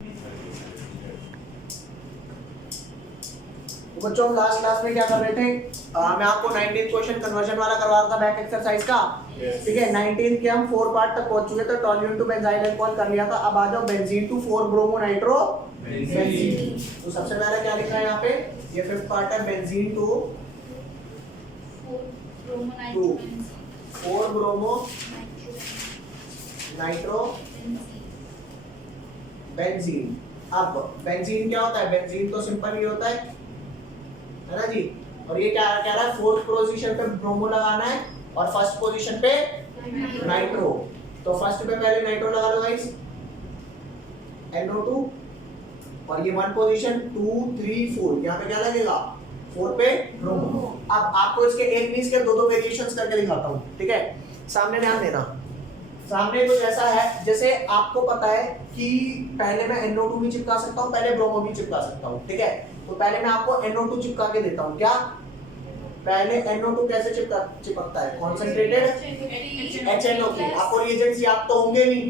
तो बच्चों हम लास्ट क्लास में क्या कर रहे थे, मैं आपको 19th क्वेश्चन कन्वर्जन वाला करवा रहा था बैक एक्सरसाइज का। ठीक है, 19th के हम 4 पार्ट तक पहुंच चुके थे। टॉल्यून टू बेंजाइल अल्कोहल कर लिया था। अब आ जाओ benzene to 4 bromo nitro benzene. तो सबसे पहले क्या लिखा है यहाँ पे, ये 5th पार्ट है, benzene to 4 bromo nitro benzene. अब बेंजीन क्या होता है, बेंजीन तो सिंपल ही होता है ना जी। और ये क्या कह रहा है, 4th पोजीशन पे ब्रोमो लगाना है और 1st पोजीशन पे नाइट्रो। तो फर्स्ट पे पहले नाइट्रो लगा लो गाइस, NO2, और ये 1 पोजीशन 2 3 4, यहाँ पे क्या लगेगा 4 पे ब्रोमो। अब आपको इसके एक नहीं इसके दो वेरिएशंस करके दिखाता हूँ। ठीक है, सामने ध्यान देना। सामने कुछ ऐसा है, जैसे आपको पता है कि पहले मैं NO2 भी चिपका सकता हूँ, पहले ब्रोमो भी चिपका सकता हूँ। ठीक है, तो पहले मैं आपको NO2 चिपका के देता हूँ। क्या पहले NO2 कैसे चिपकता है, कॉन्सेंट्रेटेड HNO3। आपको रिएजेंट्स याद तो होंगे नहीं,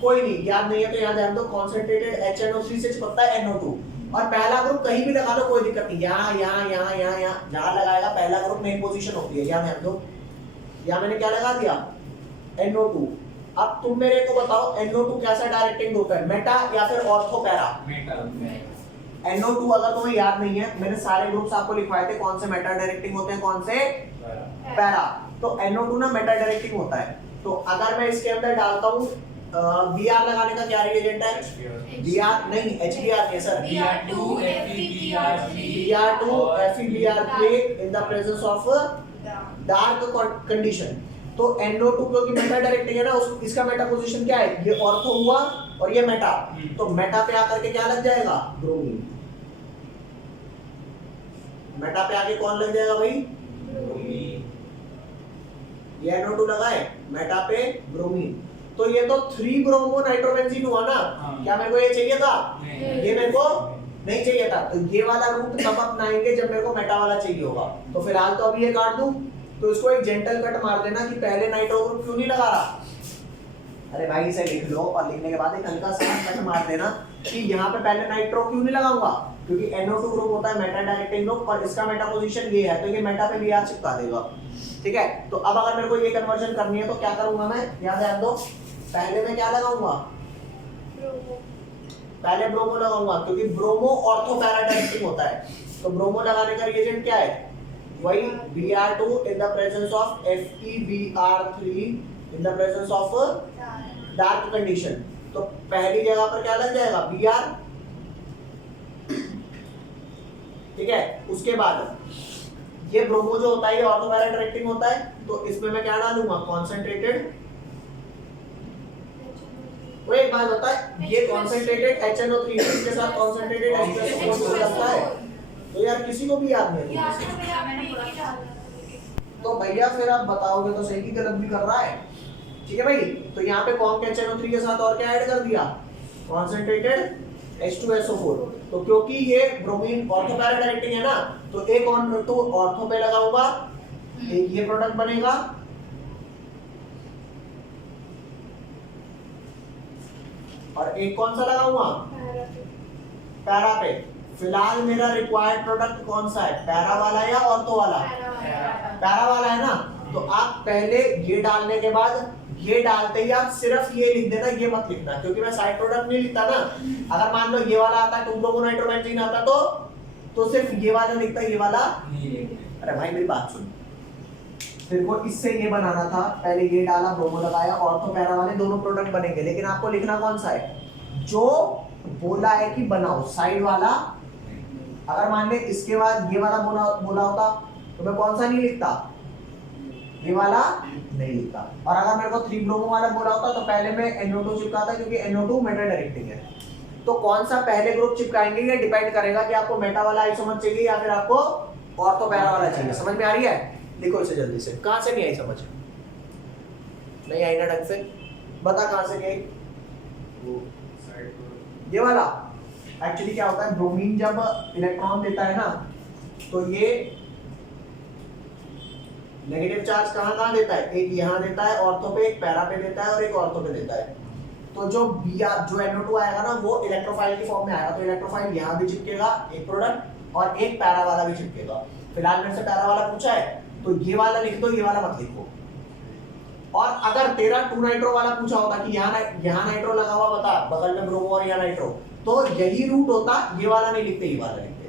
कोई नहीं याद नहीं है तो याद ध्यान दो, कॉन्सेंट्रेटेड HNO3 से चिपकता है NO2। और पहला ग्रुप कहीं भी लगा लो, कोई दिक्कत नहीं, यहाँ यहाँ यहाँ यहाँ यहाँ जहाँ लगाएगा पहला ग्रुप मेन पोजीशन होती है। यहाँ ध्यान दो, यहाँ मैंने क्या लगा दिया NO2। अब तुम मेरे को बताओ NO2 कैसा डायरेक्टिंग ग्रुप है, मेटा या फिर ऑर्थो पैरा? NO2 अगर तुम्हें याद नहीं है, मैंने सारे ग्रुप्स आपको लिखवाए थे, कौन से मेटा डायरेक्टिंग होते हैं कौन से पैरा। तो NO2 ना मेटा डायरेक्टिंग होता है। तो अगर मैं इसके अंदर डालता हूँ Br लगाने का क्या रिएजेंट है, Br नहीं HBr है sir, Br2 FeBr3 in the presence of dark condition. तो NO2 क्योंकि मेटा डायरेक्टिंग है ना, इसका मेटा पोजीशन क्या है, ये ऑर्थो हुआ और ये मेटा, तो मेटा पे आकर के क्या लग जाएगा, ब्रोमीन। मेटा पे आके कौन लग जाएगा भाई, ब्रोमीन। ये NO2 लगा है, मेटा पे ब्रोमीन। तो ये तो 3 ब्रोमो नाइट्रोबेंजीन हुआ ना। क्या मेरे को ये चाहिए था, ये मेरे को नहीं चाहिए था। तो ये वाला रूट तब अपनाएंगे जब मेरे को मेटा वाला चाहिए होगा। तो फिलहाल तो अभी ये काट दूं, तो इसको एक जेंटल कट मार देना कि पहले नाइट्रो ग्रुप क्यों नहीं लगा रहा। अरे भाई इसे लिख लो और लिखने के बाद एक हल्का सा कट मार देना कि यहाँ पे पहले नाइट्रो क्यों नहीं लगाऊंगा, क्योंकि NO2 ग्रुप होता है मेटा डायरेक्टिंग ग्रुप और इसका मेटा पोजीशन ये है, तो ये मेटा पे Br चिपका देगा। ठीक है, तो अब अगर मेरे को ये कन्वर्जन करनी है तो क्या करूंगा मैं, याद है दो, पहले मैं क्या लगाऊंगा, पहले ब्रोमो लगाऊंगा, क्योंकि ब्रोमो ऑर्थो पैरा डायरेक्टिंग होता है। तो ब्रोमो लगाने का रिएजेंट क्या है, वही Br2 in the presence of FeBr3 in the presence of dark condition. तो पहली जगह पर क्या लग जाएगा, Br। ठीक है, उसके बाद ये ब्रोमो जो होता है ये ऑर्थो पैरा डायरेक्टिंग होता है, तो इसमें मैं क्या डालूंगा, कॉन्सेंट्रेटेड। वो एक बात होता है, ये कॉन्सेंट्रेटेड HNO3 के साथ कॉन्सेंट्रेटेड H2SO4 लगता है, तो यार किसी को भी याद नहीं है। तो भैया फिर आप बताओगे तो सही की गलत भी कर रहा है। ठीक है भाई, तो यहाँ पे कॉन्क HNO3 के साथ और क्या ऐड कर दिया, कॉन्सेंट्रेटेड H2SO4। तो क्योंकि ये ब्रोमीन ऑर्थो पैरा डायरेक्टिंग है ना, तो एक ऑर्थो पे लगाऊंगा, एक ये प्रोडक्ट बनेगा, और एक कौन सा लगाऊंगा, पैरा पे। फिलहाल मेरा रिक्वायर्ड प्रोडक्ट कौन सा है, पैरा वाला या ऑर्थो वाला, पैरा वाला है ना। तो आप पहले ये डालने के बाद ये डालते ही आप सिर्फ ये लिख देना, ये मत लिखना, क्योंकि मैं साइड प्रोडक्ट नहीं लिखता ना। अगर मान लो ये वाला आता, 2 ब्रोमो नाइट्रोबेंजीन आता, तो सिर्फ ये वाला लिखता, ये वाला। अरे भाई मेरी बात सुन, तेरे को इससे ये बनाना था, पहले ये डाला, ब्रोमो लगाया, ऑर्थो पैरा वाले दोनों प्रोडक्ट बनेंगे, लेकिन आपको लिखना कौन सा है, जो बोला है कि बनाओ साइड वाला। अगर मान ले इसके बाद ये वाला बोला होता तो मैं कौन सा नहीं लिखता, ये वाला नहीं लिखता। और अगर मेरे को 3 ब्रोमो वाला बोला होता तो पहले मैं NO2 चिपकाता, क्योंकि NO2 मेटा डायरेक्टिंग है। तो कौन सा पहले ग्रुप चिपकाएंगे ये डिपेंड करेगा कि आपको मेटा वाला आइसोमर चाहिए या फिर आपको ऑर्थो पैरा वाला चाहिए। समझ में आ रही है, लिखो इसे जल्दी से। कहां से नहीं आई समझ, नहीं आई ना ढंग से, बता कहां से नहीं आई। ये वाला एक्चुअली क्या होता है, ब्रोमीन जब इलेक्ट्रॉन देता है ना, तो ये नेगेटिव चार्ज कहां कहां देता है, एक यहां देता है ऑर्थो पे, एक पैरा पे देता है और एक ऑर्थो पे देता है। तो जो जो NO2 आएगा ना वो इलेक्ट्रोफाइल की फॉर्म में आएगा, तो इलेक्ट्रोफाइल यहाँ भी चिपकेगा एक प्रोडक्ट और एक पैरा वाला भी चिपकेगा। फिलहाल मेरे से पैरा वाला पूछा है तो ये वाला लिख दो, ये वाला मत लिखो। और अगर तेरा 2 नाइट्रो वाला पूछा होता कि यहाँ नाइट्रो लगा हुआ बता, बगल में ब्रोमो और यहाँ नाइट्रो, तो यही रूट होता, ये वाला नहीं लिखते, ये वाला लिखते।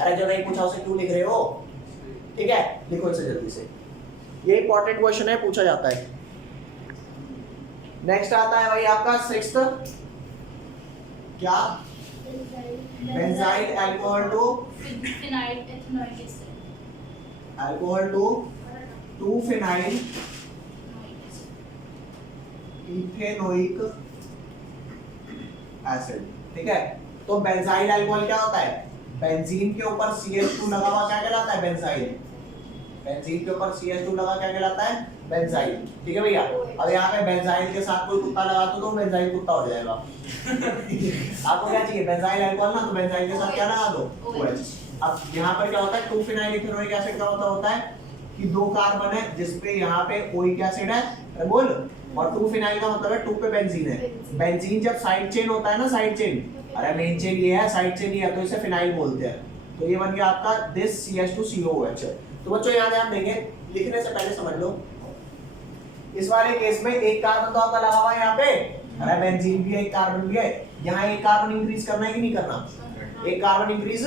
अरे जो नहीं पूछा उसे क्यों लिख रहे हो? ठीक है, लिखो इसे जल्दी से, ये इंपॉर्टेंट क्वेश्चन है, पूछा जाता है। नेक्स्ट आता है भाई आपका 6th, क्या? Benzyl alcohol to phenyl ethanoic acid, alcohol to 2 phenyl ethanoic acid. ठीक है, तो बेंजाइल अल्कोहल क्या होता है? बेंजीन के ऊपर CH2 लगा हुआ क्या कहलाता है? बेंजाइल। बेंजीन के ऊपर CH2 लगा क्या कहलाता है? बेंजाइल। ठीक है भैया, अब यहाँ पे बेंजाइल के साथ कोई कुत्ता लगा दो तो बेंजाइल कुत्ता हो जाएगा। आपको क्या चाहिए? बेंजाइल अल्कोहल ना, तो बेंजाइल के साथ क्या लगा दो? OH। अब यहाँ पर क्या होता है? 2 फिनाइल इथेनोइक एसिड का मतलब होता है कि 2 कार्बन है जिसपे यहाँ पे ओइक एसिड है, बोल, और 2 फिनाइल का मतलब है 2 पे बेंजीन है। बेंजीन जब साइड चेन होता है ना, साइड चेन, अरे मेन चेन ये है, साइड चेन ये है, तो इसे फिनाइल बोलते हैं। तो ये बन गया आपका दिस CH2COOH। तो बच्चों यहाँ ध्यान देंगे, लिखने से पहले समझ लो, इस वाले केस में एक कार्बन तो आपका लगा हुआ है यहाँ पे, अरे बेंजीन भी है, एक कार्बन भी है, यहाँ एक कार्बन इंक्रीज करना है कि नहीं करना? एक कार्बन इंक्रीज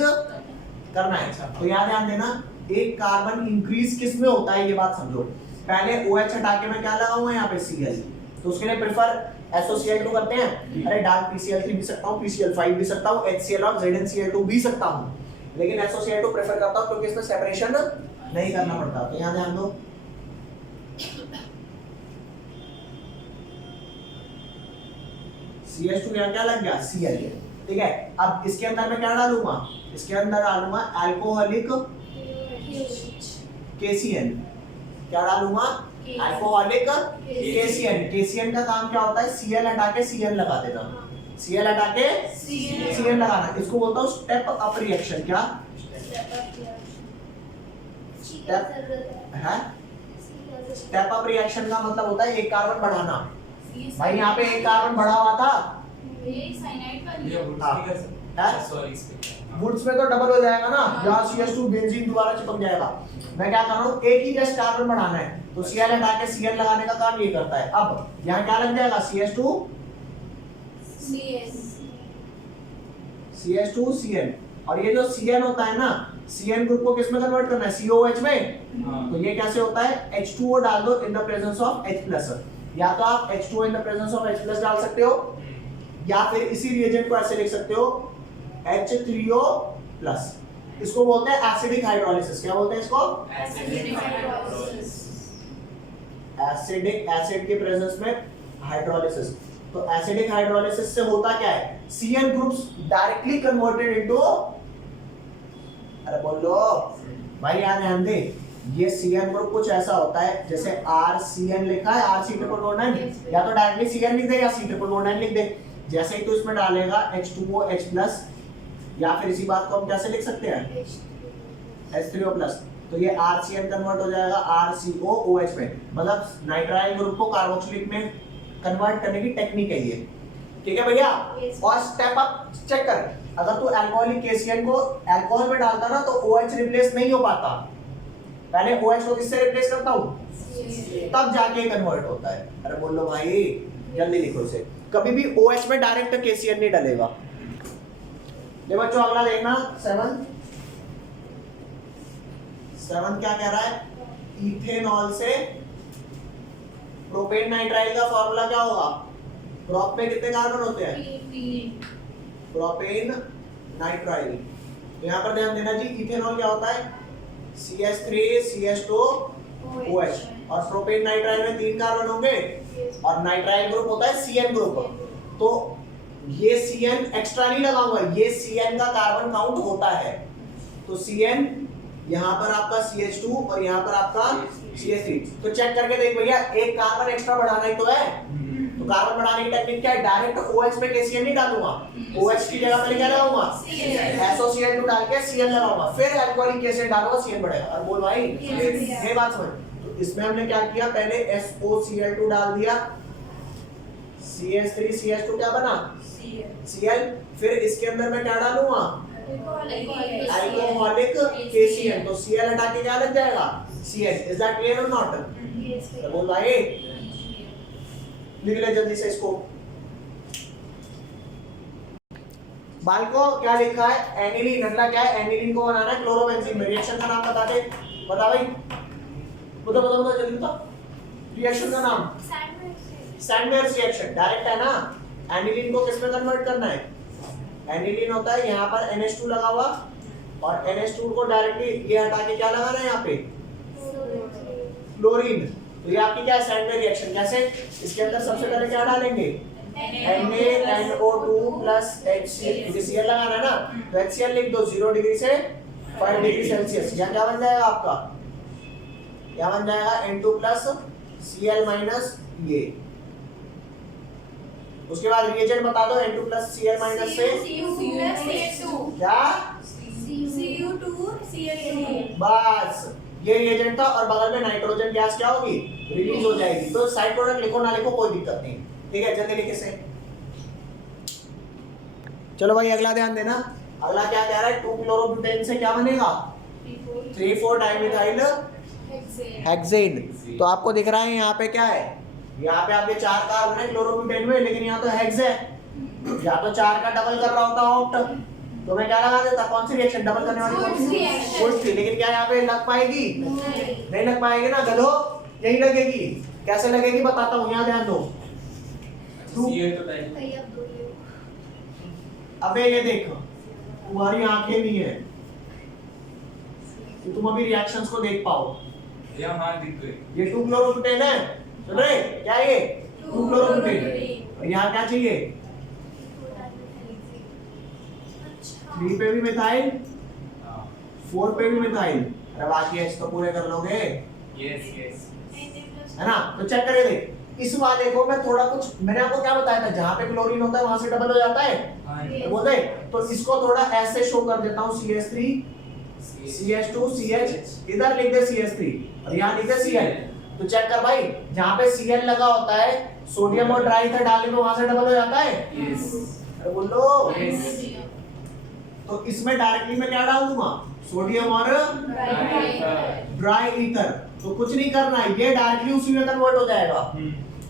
करना है। तो यहाँ ध्यान देना, एक कार्बन इंक्रीज किस में होता है ये बात समझो। पहले OH हटा के मैं क्या लगा हुआ है यहाँ पे? Cl। तो उसके लिए प्रेफर SOCl2 करते हैं। अरे डार्क PCl3 भी सकता हूँ, PCl5 भी सकता हूँ, HCl और ZnCl2 भी सकता हूँ, लेकिन SOCl2 प्रेफर करता हूँ क्योंकि इसमें सेपरेशन नहीं करना पड़ता। तो यहाँ ध्यान दो, CH2 यहाँ क्या लग गया? Cl। ठीक है, अब इसके अंदर मैं क्या डालूंगा? इसके अंदर डालूंगा अल्कोहलिक KCN। क्या डालूंगा? Alcoholic KCN। KCN का काम क्या होता है? Cl हटा के Cn लगा देना, Cl हटा के Cn लगाना, इसको बोलता हूँ स्टेप अप रिएक्शन। क्या स्टेप अप रिएक्शन का मतलब होता है एक कार्बन बढ़ाना। भाई यहाँ पे एक कार्बन बढ़ा हुआ था, ये साइनाइड वाली वुड्स में तो डबल हो जाएगा ना, यहाँ CH2 बेंजीन दोबारा चिपक जाएगा। मैं क्या कर रहा हूँ, एक ही जस्ट कार्बन बढ़ाना है, तो Cl हटा के Cn लगाने का काम ये करता है। अब यहाँ क्या लग जाएगा? CH2 CN। और ये जो Cn होता है ना, Cn ग्रुप को किस में कन्वर्ट करना है? COH में। तो ये कैसे होता है? H2O डाल दो इन द प्रेजेंस ऑफ H+। या तो आप H2O in the presence of H+ डाल सकते हो, या फिर इसी रिएजेंट को ऐसे लिख सकते हो H3O+। इसको बोलते हैं एसिडिक हाइड्रोलिसिस। क्या बोलते हैं इसको? एसिडिक, एसिड के प्रेजेंस में हाइड्रोलिसिस। तो एसिडिक हाइड्रोलिसिस से होता क्या है? Cn groups directly converted into, अरे बोलो भाई यहाँ ध्यान दे, ये Cn ग्रुप कुछ ऐसा होता है जैसे RCN लिखा है, RC999, या तो डायरेक्टली Cn लिख दे या C999 लिख दे। जैसे ही तो इसमें डालेगा H2OH+, या फिर इसी बात को हम कैसे लिख सकते हैं? H3O+। तो ये RCN कन्वर्ट हो जाएगा RCOOH में, मतलब नाइट्राइल ग्रुप को कार्बोक्सिलिक में कन्वर्ट करने की टेक्निक है ये। ठीक है भैया? और स्टेप अप चेक कर, अगर तू अल्कोहलिक KCN को अल्कोहल में डालता ना तो OH रिप्लेस नहीं हो पाता, पहले OH को किससे रिप्लेस करता हूँ? तब जाके कन्वर्ट होता है। अरे बोलो भाई, जल्दी लिखो इसे, कभी भी OH में डायरेक्ट KCN नहीं डलेगा। ले बच्चों अगला देखना 7 क्या कह रहा है? इथेनॉल से प्रोपेन नाइट्राइल का फॉर्मूला क्या होगा? प्रोप में कितने कार्बन होते हैं? Propane nitrile. तो यहाँ पर ध्यान देना जी, इथेनॉल क्या होता है? CH3 CH2 OH, और प्रोपेन नाइट्राइल में 3 कार्बन होंगे, और नाइट्राइल ग्रुप होता है Cn ग्रुप। तो ये Cn एक्स्ट्रा नहीं लगा हुआ, ये Cn का कार्बन काउंट होता है। तो Cn यहाँ पर आपका CH2 और यहाँ पर आपका CH3। तो चेक करके देख भैया, एक कार्बन एक्स्ट्रा बढ़ाना ही तो है। तो कार्बन बढ़ाने की टेक्निक क्या है? डायरेक्ट OH पे KCN नहीं डालूंगा, OH की जगह पे क्या लगाऊंगा? SOCl2 डाल के Cn लगाऊंगा, फिर अल्कोहलिक KCN डालूंगा, Cn बढ़ेगा। और बोल भाई, ये बात समझ। तो इसमें हमने क्या किया? पहले SOCl2 डाल दिया, CH3 CH2 क्या बना Cl, फिर इसके अंदर मैं क्या डालूंगा अल्कोहलिक KCl, तो Cl हटा के क्या लग जाएगा CH। इज दैट क्लियर और नॉट? तो बोल भाई लिख ले जल्दी से इसको। बाल को क्या लिखा है एनिलीन, अगला क्या है एनिलीन को बनाना है क्लोरोबेंजीन में। रिएक्शन का नाम बता दे, बता भाई, बता जल्दी बता। रिएक्शन का नाम सैंडविच रिएक्शन, डायरेक्ट है ना। एनिलीन को किस में कन्वर्ट करना है? एनिलीन होता है यहाँ पर NH2 लगा हुआ और NH2 को डायरेक्टली ये हटा के क्या लगाना है यहाँ पे क्लोरीन। तो ये आपकी क्या है सैंडविच रिएक्शन। कैसे? इसके अंदर सबसे पहले क्या डालेंगे NaNO2 प्लस HCl, क्योंकि Cl लगाना है ना, तो HCl लिख दो 0 डिग्री से 5 डिग्री सेल्सियस। यहाँ क्या बन जाएगा आपका, क्या बन जाएगा N2 प्लस Cl माइनस ये। उसके बाद रिएजेंट बता दो N2 प्लस Cl माइनस से क्या बस ये रिएजेंट था और बगल में नाइट्रोजन गैस क्या होगी रिलीज हो जाएगी। तो साइड प्रोडक्ट लिखो ना लिखो कोई दिक्कत नहीं, ठीक है जल्दी लिखे से। चलो भाई अगला ध्यान देना, अगला क्या कह रहा है 2 क्लोरोब्यूटेन से क्या बनेगा 3,4 डाइमिथाइल हेक्सेन। तो आपको दिख रहा है यहाँ पे क्या है, यहाँ पे आपके 4 कार्बन है क्लोरोब्यूटेन में, लेकिन यहाँ तो हेक्स है, या तो 4 का डबल कर रहा होता आउट, तो मैं क्या लगा देता, कौन सी रिएक्शन डबल करने वाली कौन सी, लेकिन क्या यहाँ पे लग पाएगी नहीं लग पाएगी ना, गलो यही लगेगी। कैसे लगेगी बताता हूँ, यहाँ ध्यान दो। अबे ये देखो तुम्हारी आंखें नहीं है कि तुम अभी रिएक्शंस को देख पाओ। ये 2 क्लोरोब्यूटेन है, सुन रहे क्या ये 2 क्लोरोब्यूटेन, और यहाँ क्या चाहिए 3 पे भी मिथाइल 4 पे भी मिथाइल। अरे बाकी है इसको पूरे कर लोगे है ना। तो चेक करिए देख इस वाले को मैं थोड़ा कुछ मैंने आपको क्या बताया था, जहां पे क्लोरीन होता है वहां से डबल हो जाता है, तो बोलते तो इसको थोड़ा ऐसे शो कर देता हूं CH3 CH2 CH, इधर लिख दे CH3 और यहाँ लिख दे Cl। तो चेक कर भाई जहां पे Cl लगा होता है सोडियम और ड्राई ईथर डालने में वहां से डबल हो जाता है। अरे बोलो तो इसमें डायरेक्टली मैं क्या डाल दूंगा सोडियम और ड्राई ईथर, तो कुछ नहीं करना है ये डायरेक्टली उसी में कन्वर्ट हो जाएगा।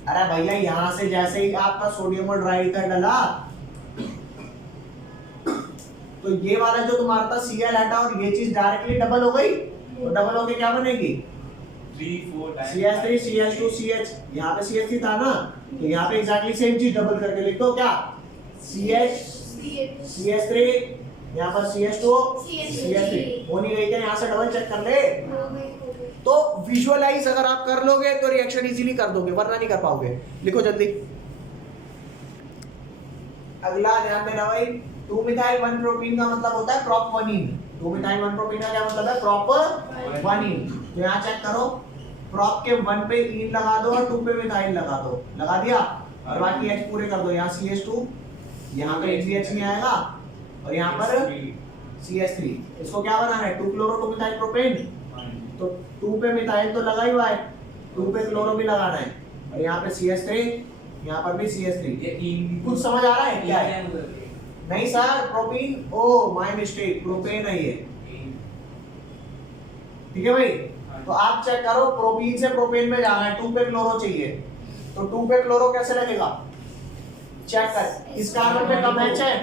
अरे भैया यहाँ से जैसे ही आपका सोडियम और ड्राई ईथर डाला तो ये वाला जो तुम्हारा था Cl हटा और ये चीज डायरेक्टली डबल हो गई, तो डबल होके क्या बनेगी 3,4 CH3 CH2 CH, यहाँ पे CH3 था ना, तो यहाँ पे एग्जैक्टली सेम चीज डबल करके लिख दो क्या CH3 यहाँ पर CH2 CH3 हो नहीं गई क्या, यहाँ से डबल चेक कर ले। तो विजुअलाइज अगर आप कर लोगे तो रिएक्शन इजीली कर दोगे, वरना नहीं कर पाओगे। लिखो जल्दी। अगला ध्यान देना भाई 2 मिथाइल 1 प्रोपीन का मतलब होता है प्रोपवनीन। 2 मिथाइल 1 प्रोपीन का क्या मतलब है प्रोपवनीन। तो यहाँ चेक करो प्रोप के 1 पे ईन लगा दो और 2 पे मिथाइल लगा दो, लगा दिया और बाकी H पूरे कर दो। यहाँ CH2 यहाँ पे HCH नहीं आएगा और यहाँ पर CH3, इसको क्या बनाना है 2 क्लोरो 2 मिथाइल प्रोपेन, तो 2 पे मिथाइल तो लगा ही हुआ है, 2 पे क्लोरो भी लगाना है और यहाँ पे CH3 यहाँ पर भी CH3। कुछ समझ आ रहा है क्या है? नहीं sir propene, oh my mistake, propane है ये, ठीक है भाई। तो आप चेक करो प्रोपीन से प्रोपेन में जाना है, 2 पे क्लोरो चाहिए, तो 2 पे क्लोरो कैसे लगेगा चेक कर। इस कार्बन पे कम H है,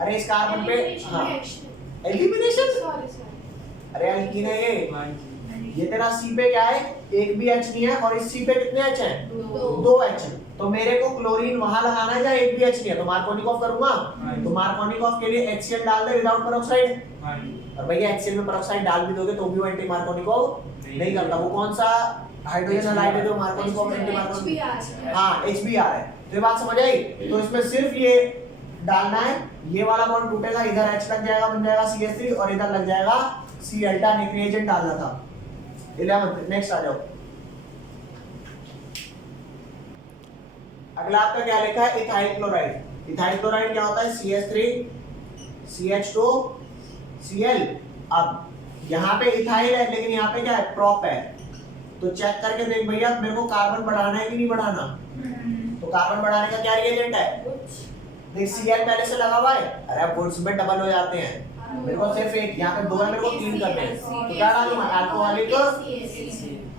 अरे इस कार्बन पे हाँ एलिमिनेशन, अरे एल्कीन है ये तेरा C पे क्या है एक भी H नहीं है और इस C पे कितने H हैं 2 H। तो मेरे को क्लोरीन वहां लगाना है जहाँ एक भी H नहीं है, तो मार्कोनिकॉफ करूंगा, तो मार्कोनिकॉफ के लिए HCl डाल दे विदाउट पेरोक्साइड, और भैया HCl में पेरोक्साइड डाल भी दोगे तो भी वो एंटी मार्कोनिकॉफ नहीं करता। वो कौन सा हाइड्रोजन हैलाइड है जो मार्कोनिकॉफ एंटी मार्कोनिकॉफ, हाँ HBr है। तो ये बात समझ आई। तो इसमें सिर्फ ये डालना है, ये वाला बॉन्ड टूटेगा, इधर H लग जाएगा बन जाएगा CH3 और इधर लग जाएगा C अल्टा, रिएजेंट डालना था 11। नेक्स्ट आ जाओ। अगला आपका क्या लिखा है इथाइल क्लोराइड। इथाइल क्लोराइड क्या होता है CH3 CH2 Cl। अब यहाँ पे इथाइल है लेकिन यहाँ पे क्या है प्रोप है, तो चेक करके देख भैया मेरे को कार्बन बढ़ाना है कि नहीं बढ़ाना, तो कार्बन बढ़ाने का क्या रिएजेंट है? देख Cl पहले से लगा हुआ है, अरे वुड्स में डबल हो जाते हैं, मेरे को सिर्फ एक, यहाँ पे दो है, मेरे को तीन करने हैं, तो क्या डालूंगा? अल्कोहलिक,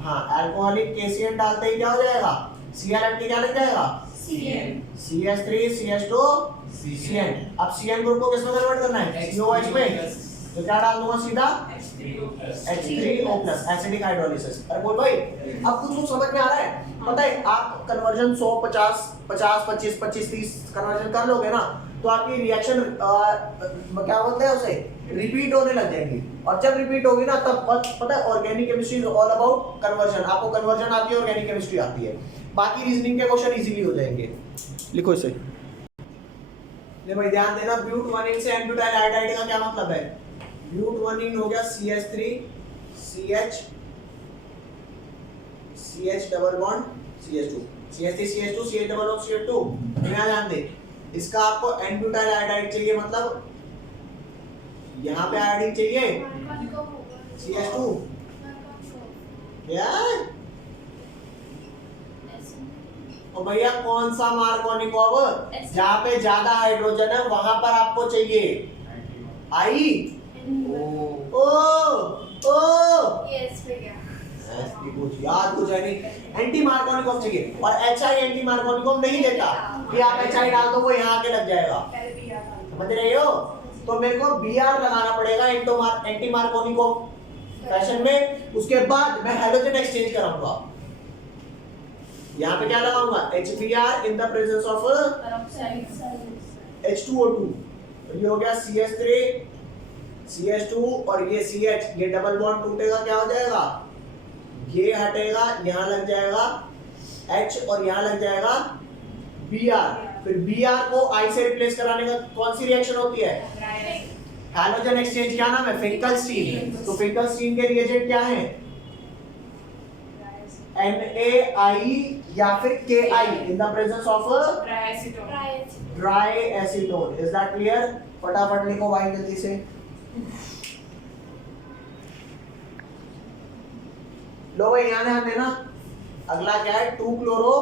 हाँ अल्कोहलिक KCl डालते ही क्या हो जाएगा? Cl हट के क्या लग जाएगा? CH3 CH2 CN। अब CN ग्रुप को किसमें कन्वर्ट करना है? COH में, तो क्या डाल दूंगा सीधा? H3O+, acidic hydrolysis. अरे बोल भाई, अब कुछ समझ में आ रहा है? पता है आप कन्वर्जन 100 50 50 25 25 30 कन्वर्जन कर लोगे ना, तो आपकी रिएक्शन क्या बोलते हैं उसे, रिपीट होने लग जाएंगी, और जब रिपीट होगी ना तब पता है organic chemistry is all about conversion. आपको कन्वर्जन आती है, ऑर्गेनिक केमिस्ट्री आती है, बाकी रीजनिंग के क्वेश्चन इजीली हो जाएंगे। लिखो इसे। ले भाई ध्यान देना, ब्यूट 1 से n-ब्यूटाइल आयोडाइड का क्या मतलब है? ब्यूट 1 हो गया CH3 CH double bond CH2, CH3 CH2 CH double bond CH2। यहाँ ध्यान दे, इसका आपको n-ब्यूटाइल आयोडाइड चाहिए, मतलब यहाँ पे आयोडीन चाहिए CH2 क्या? और भैया कौन सा मार्कोनिक अब, जहाँ पे ज्यादा हाइड्रोजन है वहां पर आपको चाहिए आई ओ कुछ याद कुछ है नहीं, एंटी मार्कोनिकम चाहिए, और HI एंटी मार्कोनिकम नहीं देता कि आप HI डाल दो वो यहाँ आके लग जाएगा, समझ रहे हो? तो मेरे को Br लगाना पड़ेगा एंटी मार्कोनिकम फैशन में, उसके बाद मैं हाइड्रोजन एक्सचेंज कराऊंगा। यहाँ पे क्या लगाऊंगा? HBr in the presence of H2O2, ये हो गया CH3 CH2 और ये CH, ये डबल बॉन्ड टूटेगा, क्या हो जाएगा? ये हटेगा, यहाँ लग जाएगा H और यहाँ लग जाएगा Br। फिर Br को I से रिप्लेस कराने का कौन सी रिएक्शन होती है? Hydrogen exchange. क्या नाम है? फिंकलस्टीन। तो फिंकलस्टीन के रिएजेंट क्या हैं? NaI या फिर Ki in the presence of dry acetone। Is that clear? फटाफट लिखो भाई जल्दी से। लो भाई यहाँ ध्यान देना, अगला क्या है? 2 क्लोरो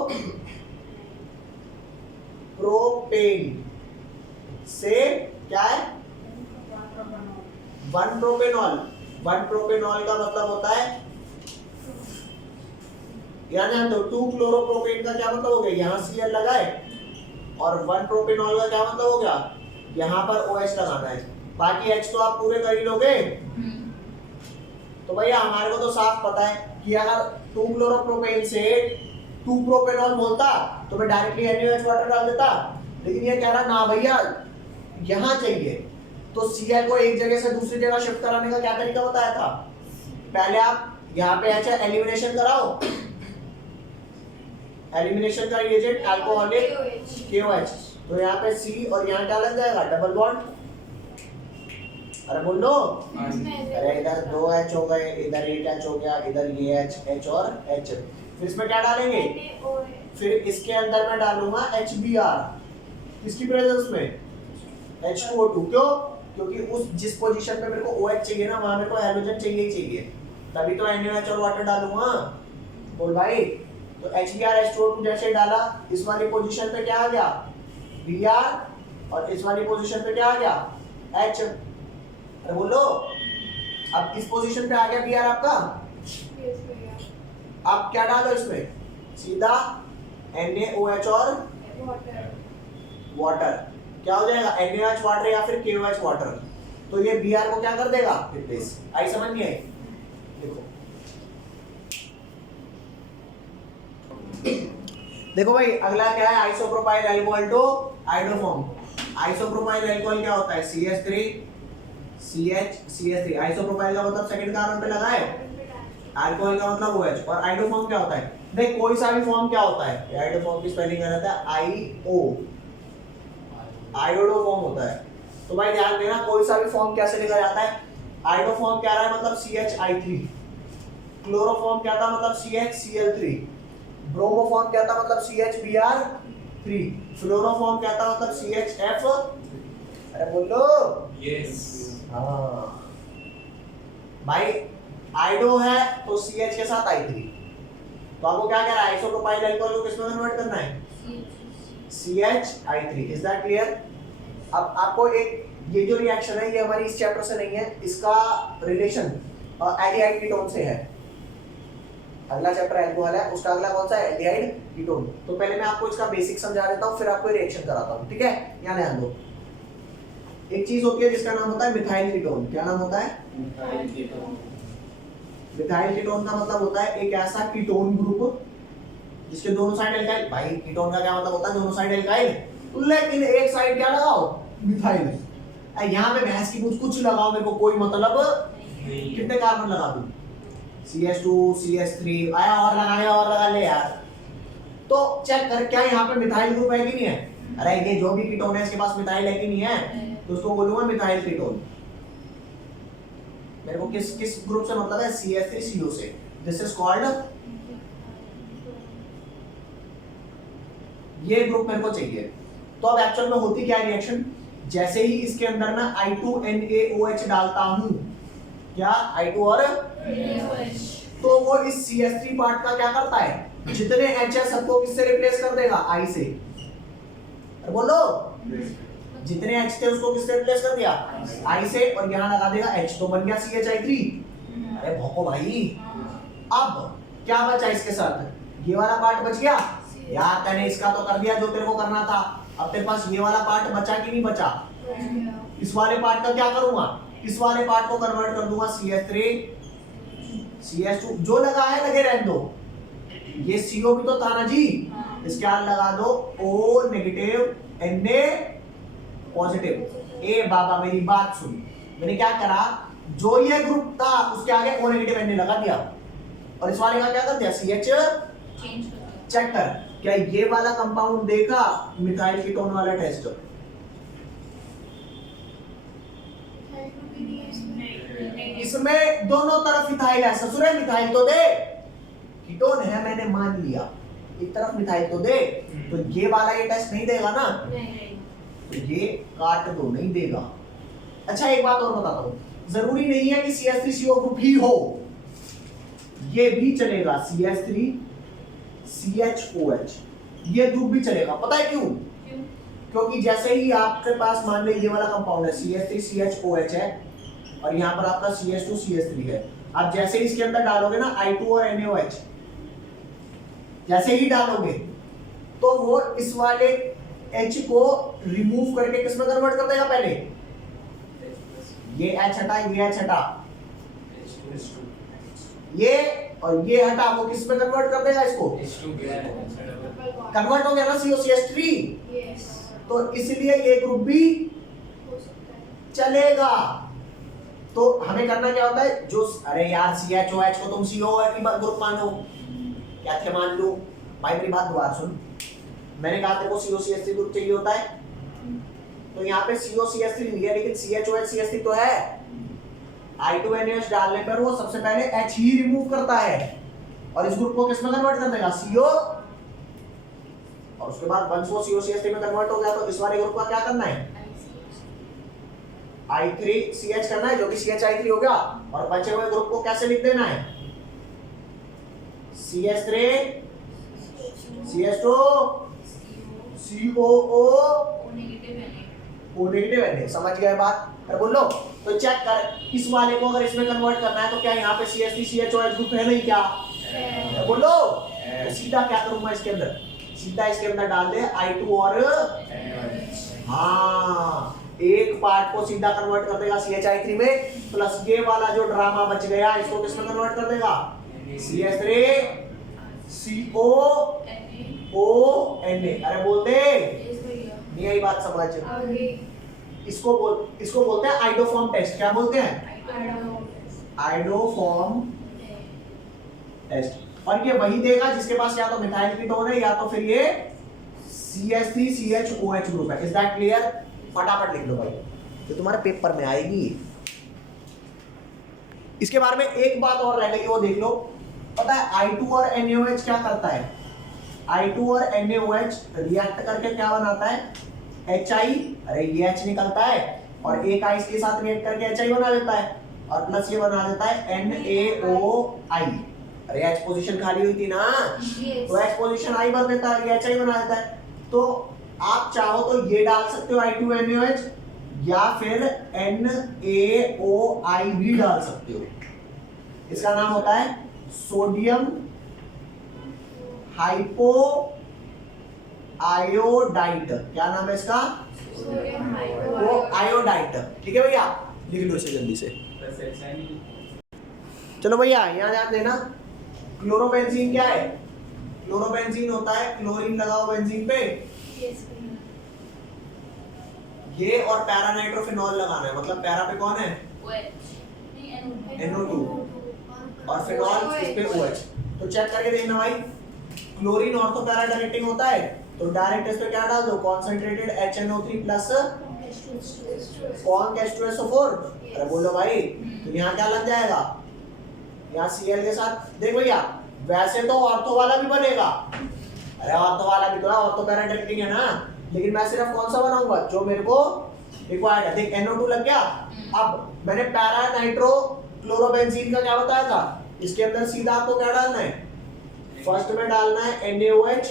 प्रोपेन से क्या है? 1 प्रोपेनॉल। 1 प्रोपेनॉल का मतलब होता है, यहाँ ध्यान दो, 2 क्लोरोप्रोपेन का क्या मतलब हो गया? यहाँ Cl लगा है, और 1 प्रोपेनॉल का क्या मतलब हो गया? यहाँ पर OH लगाना है, बाकी H तो आप पूरे कर ही लोगे। तो भैया हमारे को तो साफ पता है कि अगर 2 क्लोरोप्रोपेन से 2 प्रोपेनॉल बोलता तो मैं डायरेक्टली NaOH वाटर डाल देता, लेकिन ये कह रहा ना भैया यहाँ चाहिए, तो Cl को एक जगह से दूसरी जगह शिफ्ट कराने का क्या तरीका बताया था? पहले आप यहाँ पे H एलिमिनेशन कराओ, एलिमिनेशन का रिएजेंट अल्कोहलिक KOH, तो यहाँ पे C और यहाँ क्या लग जाएगा? Double bond. अरे बोल लो, अरे इधर 2H हो गए, इधर 8H हो गया, इधर ये H और H। फिर इसमें क्या डालेंगे? फिर इसके अंदर मैं डालूंगा HBr, किसकी प्रेजेंस में? H2O2। क्यों? क्योंकि उस जिस पोजीशन पे मेरे को OH चाहिए ना, वहां मेरे को हाइड्रोजन चाहिए ही चाहिए, तभी तो NaOH और वाटर डालूंगा। बोल भाई, तो HBr H2O2 जैसे डाला, इस वाली पोजीशन पे क्या आ गया? Br, और इस वाली पोजीशन पे क्या आ गया? H। अरे बोलो, अब इस पोजीशन पे आ गया Br आपका, आप क्या डालो इसमें? सीधा NaOH और वाटर, क्या हो जाएगा? NaOH वाटर या फिर KOH वाटर। तो ये Br को क्या कर देगा? रिप्लेस। आई समझ नहीं आई? देखो देखो भाई, अगला क्या है? Isopropyl alcohol to iodoform. Isopropyl alcohol क्या होता है? CH3 CH3। आइसोप्रोपाइल का मतलब सेकंड कार्बन पे लगा है, अल्कोहल का मतलब OH, और आइडोफॉर्म क्या होता है? देख कोई सा भी फॉर्म क्या होता है? आइडोफॉर्म की स्पेलिंग क्या रहता है? IO, आयोडोफॉर्म होता है। तो भाई ध्यान देना, कोई सा भी फॉर्म कैसे लिखा जाता है? आइडोफॉर्म क्या रहा है? मतलब CHI3। क्लोरोफॉर्म क्या था? मतलब CHCl3। ब्रोमोफॉर्म क्या था? मतलब CHBr3। फ्लोरोफॉर्म क्या था? मतलब CHF। अरे बोलो यस। हाँ भाई, आइडो है तो CH के साथ I3, तो आपको क्या कह रहा है? आइसोप्रोपाइल अल्कोहल को किसमें कन्वर्ट करना है? CH3। Is that clear? अब आपको एक ये जो रिएक्शन है ये हमारी इस चैप्टर से नहीं है, इसका रिलेशन एल्डिहाइड कीटोन से है। अगला चैप्टर अल्कोहल है, उसका अगला कौन सा है? Aldehyde ketone. तो पहले मैं आपको इसका बेसिक समझा देता हूँ, फिर आपको रिएक्शन कराता हूँ, ठीक है? यहाँ ध्यान दो। एक चीज होती है जिसका नाम होता है मिथाइल कीटोन। क्या नाम होता है? मिथाइल कीटोन का मतलब होता है एक ऐसा कीटोन ग्रुप जिसके दोनों साइड एल्काइल। भाई कीटोन का क्या मतलब होता है? दोनों साइड एल्काइल, लेकिन एक साइड क्या लगाओ? मिथाइल। यहाँ पे भैंस की कुछ लगाओ, मेरे को कोई मतलब नहीं। कितने कार्बन लगा दूं? CH2 CH3 आया, और लगा ले यार। तो चेक कर क्या यहाँ पे मिथाइल ग्रुप है कि नहीं है? अरे ये जो भी कीटोन है इसके पास मिथाइल है कि नहीं है? तो उसको बोलूंगा मिथाइल कीटोन। मेरे को किस ग्रुप से मतलब है? CH3CO से। दिस इज कॉल्ड, ये ग्रुप मेरे को चाहिए। तो अब एक्चुअल में होती क्या रिएक्शन? जैसे ही इसके अंदर मैं I2NaOH डालता हूं, क्या I2 और तो वो इस CH3 पार्ट का क्या करता है? जितने H है सबको किससे रिप्लेस कर देगा? I से। अरे बोलो, जितने H थे उसको किससे रिप्लेस कर दिया? I से, और यहाँ लगा देगा H, तो बन गया CHI3। अरे भौको भाई, अब क्या बचा इसके साथ? ये वाला पार्ट बच गया यार। तूने इसका तो कर दिया जो तेरे को करना था। अब तेरे पास ये वाला पार्ट बचा कि नहीं बचा? इस वाले पार्ट का क्या करूंगा? इस वाले पार्ट को कन्वर्ट कर दूंगा CH3 CH2। जो लगा है लगे रहने दो, ये CO भी तो था ना जी। इसके बाद लगा दो O नेगेटिव Na पॉजिटिव। ए बाबा मेरी बात सुन, मैंने क्या करा? जो ये ग्रुप था उसके आगे O नेगेटिव Na लगा दिया, और इस वाले का क्या कर दिया? CH। चेक कर, क्या ये वाला कंपाउंड देखा मिथाइल कीटोन वाला टेस्ट? इसमें दोनों तरफ मिथाइल है। ससुरे मिथाइल तो दे, कीटोन है मैंने मान लिया, एक तरफ मिथाइल तो दे। तो ये वाला ये टेस्ट नहीं देगा ना, तो ये काट दो, नहीं देगा। अच्छा एक बात और बताता हूँ, जरूरी नहीं है कि CH3CO ग्रुप ही हो, ये भी चलेगा। CH3 CHOH ये ग्रुप भी चलेगा। पता है क्यों? क्योंकि जैसे ही आपके पास मान लो ये वाला कंपाउंड है CH3 CHOH है, और यहाँ पर आपका CH2 CH3 है। आप जैसे ही इसके अंदर डालोगे ना I2 और NaOH, जैसे ही डालोगे तो वो इस वाले H को रिमूव करके किसमें कन्वर्ट कर देगा? पहले ये H हटा, ये H हटा, ये और ये हटा, वो किस में कन्वर्ट कर देगा? इसको कन्वर्ट हो गया ना COCH3। तो इसलिए ये ग्रुप भी चलेगा। तो हमें करना क्या होता है? जो अरे यार CHOH को तुम CO की ग्रुप मानो, क्या थे मान लो। भाई मेरी बात दोबारा सुन, मैंने कहा तेरे को COCH3 ग्रुप चाहिए होता है, तो यहाँ पे COCH3 नहीं है, लेकिन CHOH CH3 तो है। I2NaOH डालने पर वो सबसे पहले H ही रिमूव करता है, और इस ग्रुप को किस में कन्वर्ट कर देगा? CO। और उसके बाद वंस वो COCH3 में कन्वर्ट हो गया तो इस वाले ग्रुप का क्या करना है? I3CH करना है, जो कि CHI3 हो गया, और बचे हुए ग्रुप को कैसे लिख देना है? CH3 CH2 COO O negative Na। समझ गए बात? अरे बोलो, तो चेक कर, इस वाले को अगर इसमें कन्वर्ट करना है तो क्या यहाँ पे CH3 CHOH ग्रुप है नहीं क्या? बोलो, तो सीधा क्या करूंगा इसके अंदर? सीधा इसके अंदर डाल दे I2 और हाँ, एक पार्ट को सीधा कन्वर्ट कर देगा CHI3 में, प्लस ये वाला जो ड्रामा बच गया इसको किसमें कन्वर्ट कर देगा? CH3 COO Na। अरे बोल दे, नहीं आई बात समझ? इसको बोलते हैं आइडोफॉर्म टेस्ट। क्या बोलते हैं? Iodoform test. और ये वही देगा जिसके पास या तो मिथाइल कीटोन है या तो फिर ये CH3 CHOH ग्रुप है। Is that clear? फटाफट लिख लो भाई, तो तुम्हारे पेपर में आएगी। इसके बारे में एक बात और रह गई, वो देख लो। पता है I2 और NaOH क्या करता है? I2 और NaOH रिएक्ट करके क्या बनाता है? HI। अरे ये H निकलता है, और एक I के साथ रिएक्ट करके HI बना देता है, और प्लस ये बना देता है NaOI। अरे H पोजीशन खाली हुई थी ना, तो H पोजीशन I भर देता है, ये HI बना देता है। तो आप चाहो तो ये डाल सकते हो I2NaOH या फिर NaOI भी डाल सकते हो। इसका नाम होता है सोडियम हाइपो आयोडाइड। क्या नाम है इसका? वो आयोडाइड। ठीक है भैया, लिख लो इसे जल्दी से। चलो भैया यहाँ ध्यान देना, क्लोरोबेंजीन क्या है? क्लोरोबेंजीन होता है क्लोरीन लगाओ बेंजीन पे, ये और पैरा नाइट्रोफिनॉल लगाना है, मतलब पैरा पे कौन है? NO2 और फिनॉल इस पे OH। तो चेक करके देखना भाई, क्लोरीन ऑर्थो पैरा डायरेक्टिंग होता है तो डायरेक्ट इस पे क्या डाल दो? कॉन्सेंट्रेटेड HNO3 प्लस कौन H2SO4। अरे बोलो भाई, तो यहाँ क्या लग जाएगा? यहाँ Cl के साथ। देख भैया, वैसे तो ऑर्थो वाला भी बनेगा, अरे ऑर्थो वाला भी तो है, ऑर्थो पैरा डायरेक्टिंग है ना, लेकिन मैं सिर्फ कौन सा बनाऊंगा जो मेरे को रिक्वायर्ड है। देख NO2 लग गया। अब मैंने पैरा नाइट्रो क्लोरोबेंजीन का क्या बताया था, इसके अंदर सीधा आपको क्या डालना है? फर्स्ट में डालना है NaOH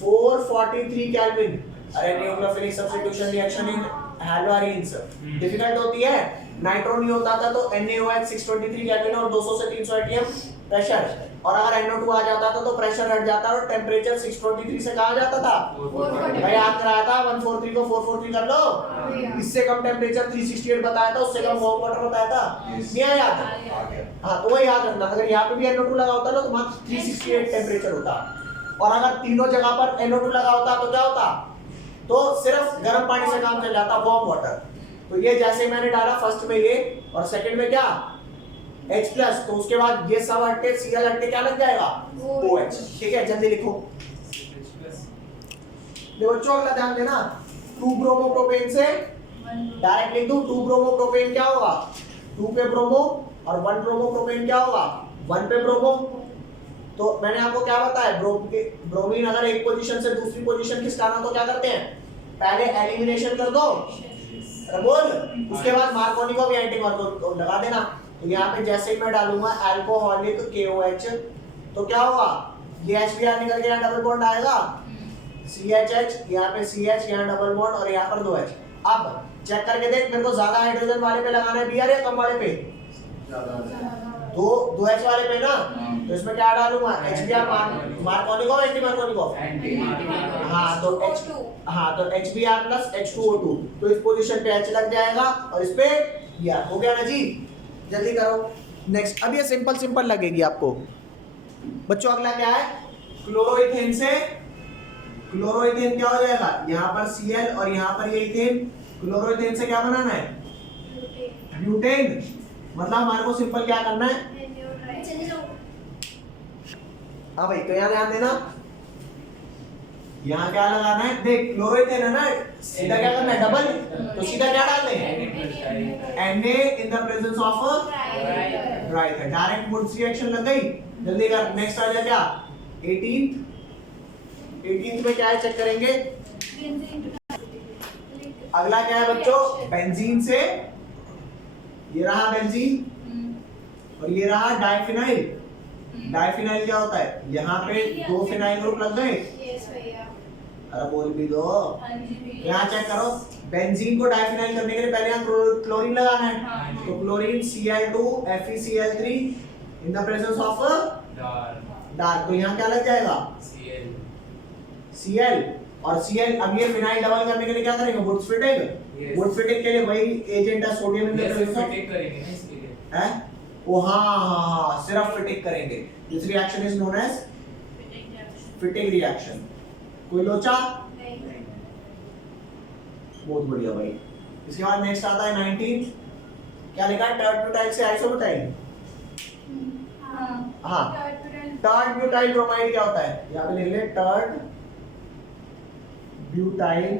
443 केल्विन। अरे nucleophilic substitution reaction in haloarenes difficult होती है। नाइट्रो नहीं होता था तो NaOH 623 केल्विन और 200 से 300 atm प्रेशर, और अगर NO2 आ जाता था तो प्रेशर हट जाता और टेम्परेचर 623 से कहाँ जाता था? भाई याद कराया था 143 को 443 कर लो, इससे कम टेम्परेचर 368 बताया था, उससे कम वार्म वाटर बताया था, नहीं आया याद? हाँ, तो वो याद रखना। अगर यहाँ पे भी NO2 लगा होता ना तो मात्र 368 टेम्परेचर होता, और अगर तीनों जगह पर NO2 लगा होता तो क्या होता? तो सिर्फ गर्म पानी से काम चल जाता, वार्म वाटर। तो ये जैसे मैंने डाला फर्स्ट में ये, और सेकंड में क्या H+, तो उसके बाद ये सब हट के Cl हट के क्या लग जाएगा? OH। ठीक है, जल्दी लिखो। देखो बच्चों अगला ध्यान देना, 2 ब्रोमोप्रोपेन से डायरेक्ट लिख दूं, 2 ब्रोमोप्रोपेन क्या होगा? 2 पे ब्रोमो, और 1 ब्रोमोप्रोपेन क्या होगा? 1 पे ब्रोमो। तो मैंने आपको क्या बताया, ब्रोमीन अगर एक पोजीशन से दूसरी पोजीशन किस कारण तो क्या करते हैं? पहले एलिमिनेशन कर दो, बोल, उसके बाद मार्कोनिको भी एंटी मार्कोनिको लगा देना। तो यहाँ पे जैसे ही मैं डालूंगा अल्कोहलिक KOH तो क्या होगा? ये HBr निकल के यहाँ डबल बॉन्ड आएगा, CHH, यहाँ पे CH, यहाँ डबल बॉन्ड और यहाँ पर 2H। अब चेक करके देख, मेरे को ज्यादा हाइड्रोजन वाले पे लगाना है Br या कम वाले पे? दो H वाले पे ना, तो इसमें क्या डालूंगा? HBr Markovnikov anti Markovnikov? हाँ तो HBr प्लस H2O2, तो इस पोजीशन पे H लग जाएगा और इस पे Br। हो गया ना जी? जल्दी करो नेक्स्ट। अब ये सिंपल लगेगी आपको बच्चों। अगला क्या है? क्लोरोइथेन से क्लोरोइथेन क्या हो जाएगा? यहाँ पर Cl और यहाँ पर ये इथेन। क्लोरोइथेन से क्या बनाना है? ब्यूटेन। मतलब हमारे को सिंपल क्या करना है? हाँ भाई, तो यहाँ ध्यान देना, यहाँ क्या लगाना है? देख क्लोरोइथेन है ना, सीधा क्या करना है? डबल, तो सीधा क्या डाल दें? Na in the presence of right, direct Wurtz reaction लग गई। जल्दी कर, नेक्स्ट आ जाए क्या? 18th में क्या है चेक करेंगे। अगला क्या है बच्चों? बेंजीन से, ये रहा बेंजीन और ये रहा डाइफिनाइल। डाइफिनाइल क्या होता है? यहाँ पे 2 फिनाइल ग्रुप लग गए। अरे बोल भी दो। यहाँ चेक करो, बेंजीन को डाइफिनाइल करने के लिए पहले यहाँ क्लोरीन लगाना है, तो chlorine Cl2 FeCl3 in the presence of dark, तो यहाँ क्या लग जाएगा? Cl और Cl। अब ये फिनाइल डबल करने के लिए क्या करेंगे? Woods fitting. वुड फिटिंग के लिए वही एजेंट है sodium in the presence of, हैं? ओ हाँ, सिर्फ फिटिंग करेंगे। This reaction is known as fitting reaction. कोई लोचा? बहुत बढ़िया भाई। इसके बाद नेक्स्ट आता है 19th, क्या लिखा है? टर्ड ब्यूटाइल से आइसोब्यूटाइल। हाँ, टर्ड ब्यूटाइल ब्रोमाइड क्या होता है? यहाँ पे लिख ले टर्ड ब्यूटाइल।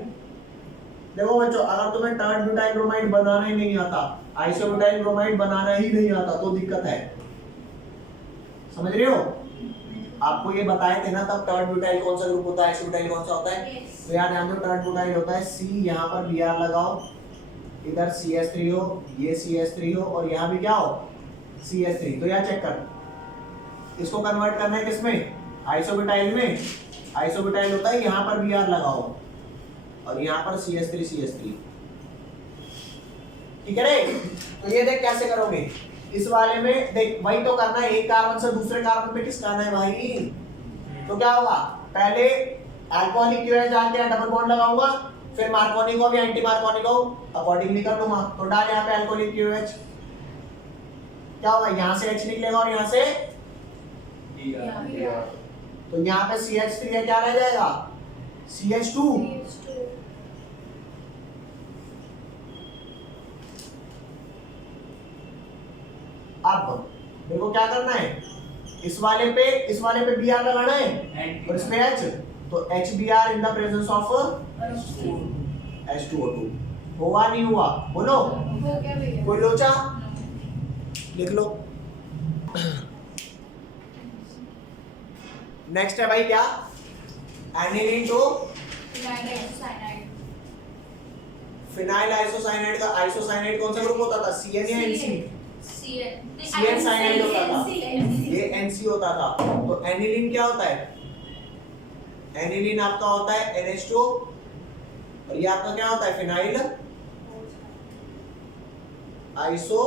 देखो बच्चों, अगर तुम्हें टर्ड ब्यूटाइल ब्रोमाइड बनाना ही नहीं आता, आइसोब्यूटाइल ब्रोमाइड बनाना ही नहीं आता, तो दिक्कत है। समझ रहे हो? आपको ये बताए थे ना तब, टर्ड ब्यूटाइल कौन सा ग्रुप होता है, आइसोब्यूटाइल कौन सा होता है। तो यार ध्यान दो, टर्ड ब्यूटाइल होता है C, यहाँ पर Br लगाओ, इधर CH3 हो, ये CH3 हो और यहाँ भी क्या हो? CH3। तो यार चेक कर, इसको कन्वर्ट करना है किसमें? आइसोब्यूटाइल में। आइसोब्यूटाइल होता है, यहाँ पर Br लगाओ और यहाँ पर CH3 ठीक है रे। तो ये देख कैसे करोगे, इस वाले में देख वही तो करना है, एक कार्बन से दूसरे कार्बन पे किसका आना है भाई। तो क्या होगा, पहले अल्कोहलिक QH डाल के डबल बॉन्ड लगाऊंगा, फिर मार्कोनी को भी एंटी मार्कोनी को अकॉर्डिंगली कर लूंगा। तो डाल यहाँ पे अल्कोहलिक QH, क्या होगा यहाँ से H निकलेगा और यहाँ से तो यहाँ पे CH3 है, क्या रह जाएगा CH2। अब देखो क्या करना है, इस वाले पे Br लगाना है और इसमें H, तो HBr in the presence of H2O2। हुआ नहीं हुआ बोलो, हो गया भैया। कोई लोचा लिख लो। नेक्स्ट है भाई क्या, aniline to phenyl isocyanide. Phenyl isocyanide का आइसोसाइनाइड कौन सा ग्रुप होता था, CN या NC? CN साइनाइड होता था, ये NC होता था। तो एनिलीन क्या होता है, एनिलीन आपका होता है NH2 और ये आपका क्या होता है फिनाइल आइसो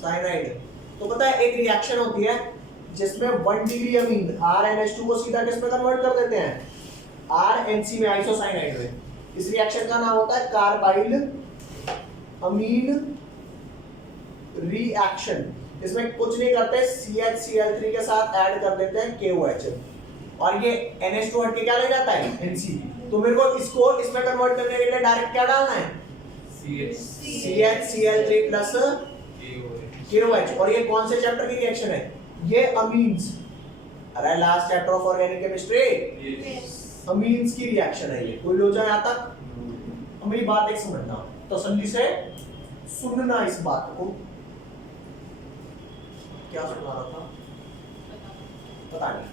साइनाइड। तो पता है एक रिएक्शन होती है जिसमें 1 डिग्री अमीन RNH2 को सीधा किस में कन्वर्ट कर देते हैं, RNC में, आइसोसाइनाइड में। इस रिएक्शन का नाम होता है कार्बाइल अमीन रिएक्शन। इसमें कुछ नहीं करते, CHCl3 के साथ ऐड कर देते हैं KOH और ये NH2 हट के क्या ले जाता है NC। तो मेरे को इसको इसमें कन्वर्ट करने के लिए डायरेक्ट क्या डालना है, CHCl3 प्लस KOH। और ये कौन से चैप्टर की रिएक्शन है, ये अमीन्स, अरे last chapter of organic chemistry, amines की रिएक्शन है ये। कोई लोचा यहाँ तक, मेरी बात एक समझना, तसल्ली से सुनना इस बात को। क्या सुना रहा था पता नहीं,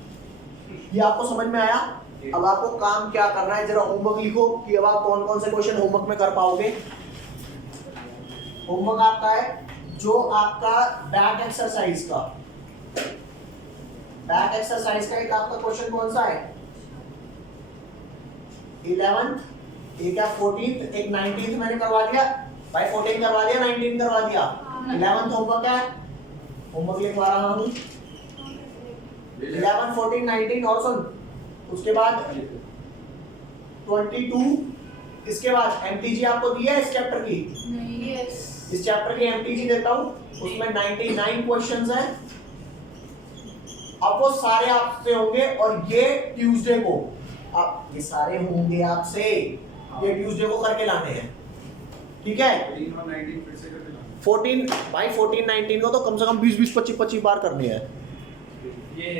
ये आपको समझ में आया। अब आपको काम क्या करना है, जरा होमवर्क लिखो कि अब आप कौन कौन से क्वेश्चन होमवर्क में कर पाओगे। होमवर्क आपका है जो आपका बैक एक्सरसाइज का एक आपका क्वेश्चन कौन सा है, 11th, एक है 14th, एक 19th मैंने करवा दिया भाई, 14 करवा दिया, 19 करवा दिया, 11th होमवर्क है, होमवर्क लिखवा रहा हूँ 11, 14, 19 और सुन, उसके बाद 22, इसके बाद MTG आपको दिया है इस चैप्टर की, इस चैप्टर की MTG देता हूँ, उसमें 99 क्वेश्चंस हैं। अब वो सारे आपसे होंगे और ये ट्यूसडे को, अब ये सारे होंगे आपसे, ये ट्यूसडे को करके लाने हैं, ठीक है। 14 भाई 14, 19 को तो कम से कम 20, 25 बार करनी है।